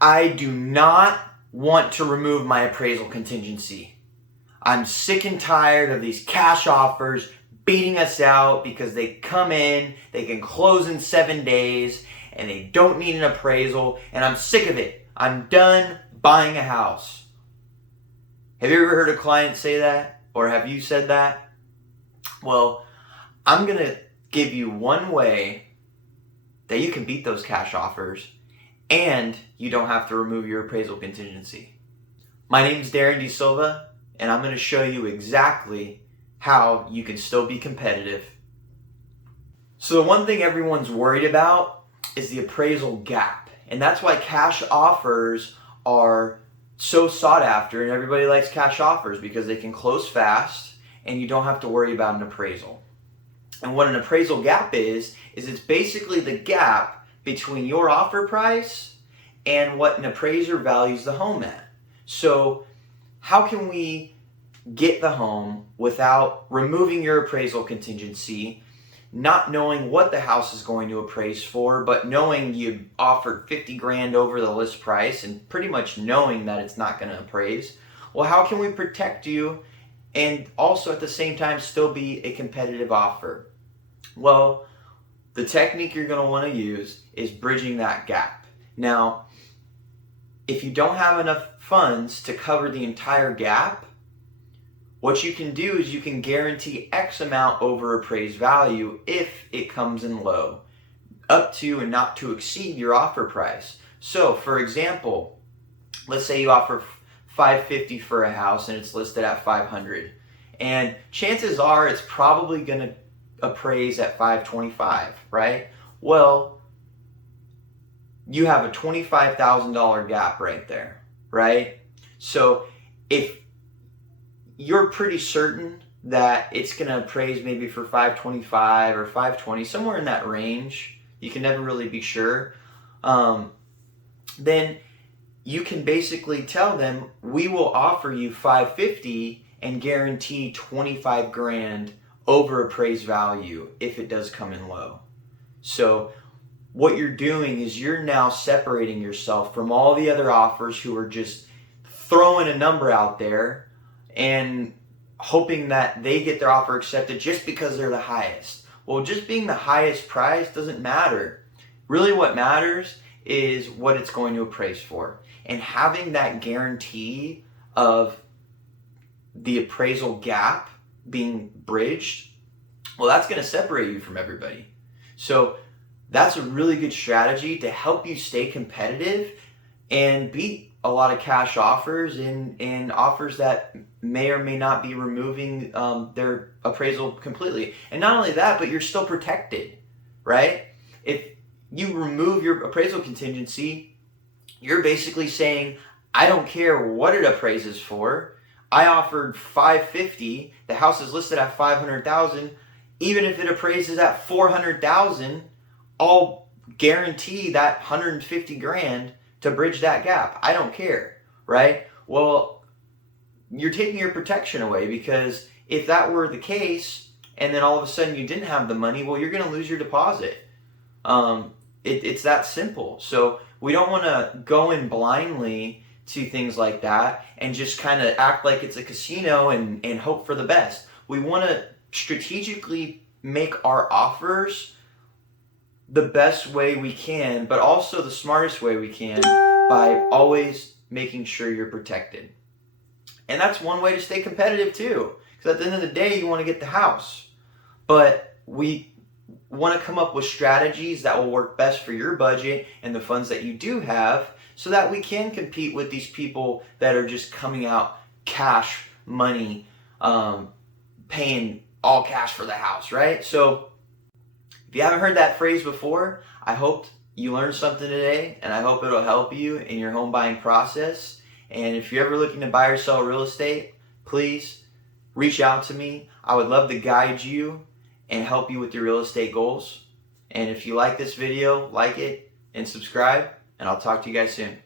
I do not want to remove my appraisal contingency. I'm sick and tired of these cash offers beating us out because they come in, they can close in 7 days, and they don't need an appraisal, and I'm sick of it. I'm done buying a house. Have you ever heard a client say that? Or have you said that? Well, I'm going to give you one way that you can beat those cash offers and you don't have to remove your appraisal contingency. My name is Darren DeSilva, and I'm going to show you exactly how you can still be competitive. So the one thing everyone's worried about is the appraisal gap. And that's why cash offers are so sought after, and everybody likes cash offers because they can close fast and you don't have to worry about an appraisal. And what an appraisal gap is it's basically the gap between your offer price and what an appraiser values the home at. So how can we get the home without removing your appraisal contingency, not knowing what the house is going to appraise for, but knowing you offered 50 grand over the list price and pretty much knowing that it's not going to appraise? Well, how can we protect you and also at the same time still be a competitive offer? Well, the technique you're going to want to use is bridging that gap. Now, if you don't have enough funds to cover the entire gap, what you can do is you can guarantee X amount over appraised value if it comes in low, up to and not to exceed your offer price. So, for example, let's say you offer $550 for a house and it's listed at $500, and chances are it's probably going to appraise at $525, right? Well, you have a $25,000 gap right there, right? So if you're pretty certain that it's going to appraise maybe for $525 or $520, somewhere in that range, you can never really be sure, then you can basically tell them, we will offer you $550 and guarantee 25 grand over appraised value if it does come in low. So what you're doing is you're now separating yourself from all the other offers who are just throwing a number out there and hoping that they get their offer accepted just because they're the highest. Well, just being the highest price doesn't matter. Really what matters is what it's going to appraise for. And having that guarantee of the appraisal gap being bridged, well, that's going to separate you from everybody. So that's a really good strategy to help you stay competitive and beat a lot of cash offers and offers that may or may not be removing their appraisal completely. And not only that, but you're still protected, right? If you remove your appraisal contingency, you're basically saying, I don't care what it appraises for. I offered $550. The house is listed at $500,000. Even if it appraises at $400,000, I'll guarantee that 150 grand to bridge that gap. I don't care, right? Well, you're taking your protection away, because if that were the case and then all of a sudden you didn't have the money, well, you're going to lose your deposit. It's that simple. So we don't want to go in blindly to things like that and just kind of act like it's a casino and hope for the best. We want to strategically make our offers the best way we can, but also the smartest way we can, by always making sure you're protected. And that's one way to stay competitive too, because at the end of the day, you want to get the house. But we want to come up with strategies that will work best for your budget and the funds that you do have, so that we can compete with these people that are just coming out cash money, paying all cash for the house, right? So if you haven't heard that phrase before, I hope you learned something today, and I hope it'll help you in your home buying process. And if you're ever looking to buy or sell real estate, please reach out to me. I would love to guide you and help you with your real estate goals. And if you like this video, like it and subscribe, and I'll talk to you guys soon.